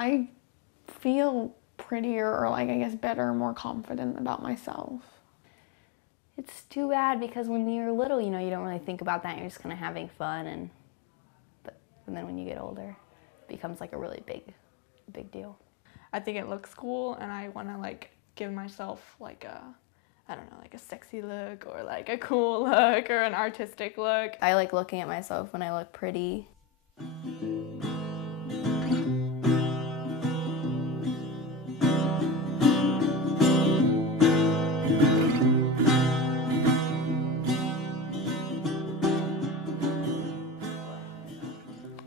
I feel prettier, or like, I guess, better, more confident about myself. It's too bad because when you're little, you know, you don't really think about that. You're just kind of having fun, but then when you get older, it becomes like a really big deal. I think it looks cool, and I want to like give myself like a, I don't know, like a sexy look or like a cool look or an artistic look. I like looking at myself when I look pretty.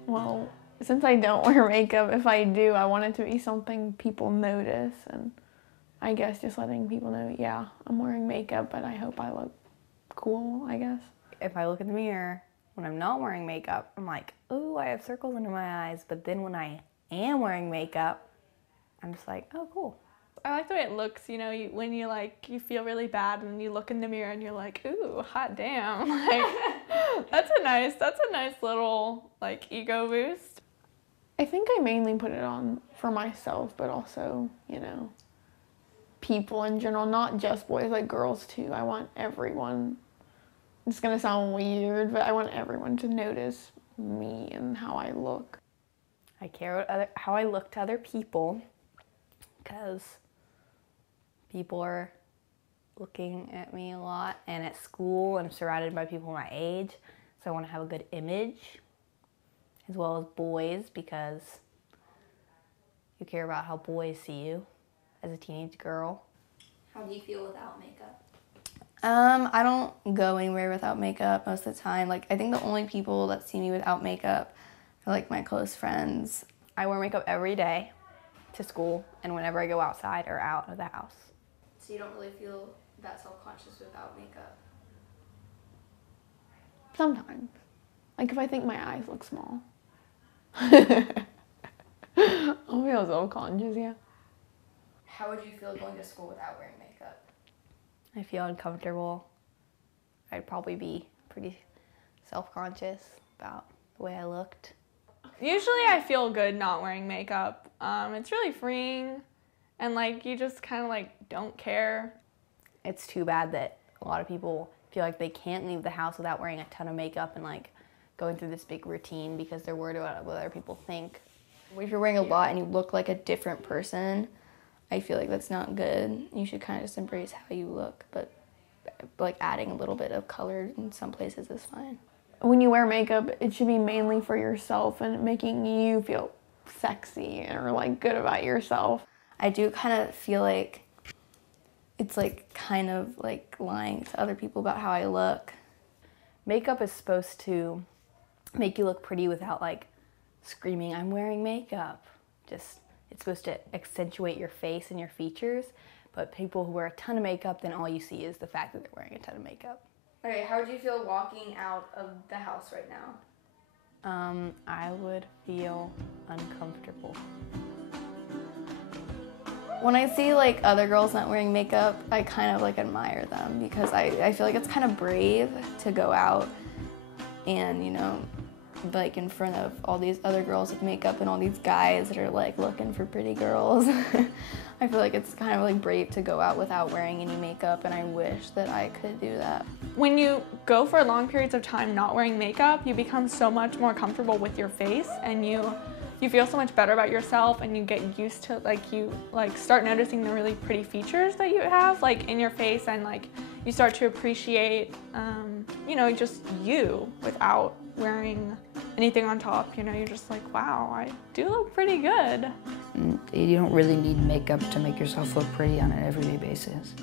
Well, since I don't wear makeup, if I do, I want it to be something people notice, and I guess just letting people know, yeah, I'm wearing makeup, but I hope I look cool, I guess. If I look in the mirror when I'm not wearing makeup, I'm like, ooh, I have circles under my eyes. But then when I am wearing makeup, I'm just like, oh, cool. I like the way it looks, you know, when you feel really bad and you look in the mirror and you're like, ooh, hot damn. Like, that's a nice little like ego boost. I think I mainly put it on for myself, but also, you know, people in general, not just boys, like girls too. I want everyone, it's gonna sound weird, but I want everyone to notice me and how I look. I care how I look to other people because people are looking at me a lot, and at school I'm surrounded by people my age, so I want to have a good image, as well as boys, because you care about how boys see you as a teenage girl. How do you feel without makeup? I don't go anywhere without makeup most of the time. Like, I think the only people that see me without makeup are like my close friends. I wear makeup every day to school and whenever I go outside or out of the house. So you don't really feel that self-conscious without makeup? Sometimes. Like if I think my eyes look small. I'll feel self-conscious, yeah. How would you feel going to school without wearing makeup? I feel uncomfortable. I'd probably be pretty self-conscious about the way I looked. Usually I feel good not wearing makeup. It's really freeing, and like you just kind of like don't care. It's too bad that a lot of people feel like they can't leave the house without wearing a ton of makeup and like going through this big routine because they're worried about what other people think. If you're wearing a lot and you look like a different person, I feel like that's not good. You should kind of just embrace how you look, but like adding a little bit of color in some places is fine. When you wear makeup, it should be mainly for yourself and making you feel sexy or like good about yourself. I do kind of feel like it's like kind of like lying to other people about how I look. Makeup is supposed to make you look pretty without like screaming, I'm wearing makeup. Just, it's supposed to accentuate your face and your features, but people who wear a ton of makeup, then all you see is the fact that they're wearing a ton of makeup. Okay, how would you feel walking out of the house right now? I would feel uncomfortable. When I see like other girls not wearing makeup, I kind of like admire them because I feel like it's kind of brave to go out and, you know, like in front of all these other girls with makeup and all these guys that are like looking for pretty girls. I feel like it's kind of like brave to go out without wearing any makeup, and I wish that I could do that. When you go for long periods of time not wearing makeup, you become so much more comfortable with your face, and you feel so much better about yourself, and you get used to you start noticing the really pretty features that you have like in your face, and like you start to appreciate you know, just you without wearing anything on top. You know, you're just like, wow, I do look pretty good. You don't really need makeup to make yourself look pretty on an everyday basis.